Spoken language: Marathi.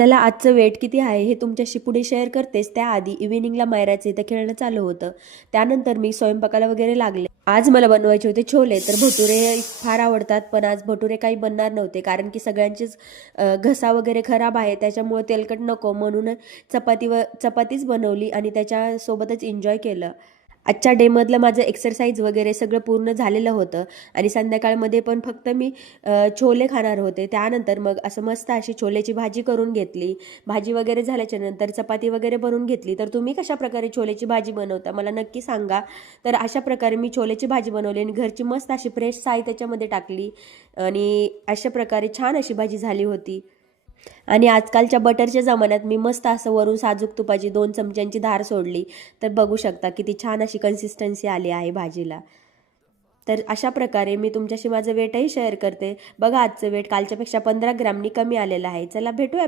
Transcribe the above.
चला आजचं वेट किती आहे हे तुमच्याशी पुढे शेअर करतेच. त्याआधी इव्हिनिंगला मायराचं इथं खेळणं चालू होतं. त्यानंतर मी स्वयंपाकाला वगैरे लागले. आज मला बनवायचे होते छोले. तर भटुरे फार आवडतात, पण आज भटुरे काही बनणार नव्हते कारण की सगळ्यांचीच घसा वगैरे खराब आहे. त्याच्यामुळे तेलकट नको म्हणून चपातीच बनवली आणि त्याच्यासोबतच एन्जॉय केलं. आजच्या डेमधलं माझं एक्सरसाइज वगैरे सगळं पूर्ण झालेलं होतं आणि संध्याकाळमध्ये पण फक्त मी छोले खाणार होते. त्यानंतर मग असं मस्त अशी छोलेची भाजी करून घेतली. भाजी वगैरे झाल्याच्या नंतर चपाती वगैरे बनवून घेतली. तर तुम्ही कशा प्रकारे छोलेची भाजी बनवता मला नक्की सांगा. तर अशा प्रकारे मी छोलेची भाजी बनवली आणि घरची मस्त अशी फ्रेश साय त्याच्यामध्ये टाकली आणि अशा प्रकारे छान अशी भाजी झाली होती. आणि आजकालच्या बटरच्या जमान्यात मी मस्त असं वरून साजूक तुपाची 2 चमच्यांची धार सोडली. तर बघू शकता किती छान अशी कन्सिस्टन्सी आली आहे भाजीला. तर अशा प्रकारे मी तुमच्याशी माझं वेटही शेअर करते. बघा आजचं वेट कालच्यापेक्षा 15 ग्रामनी कमी आलेलं आहे. चला भेटूया.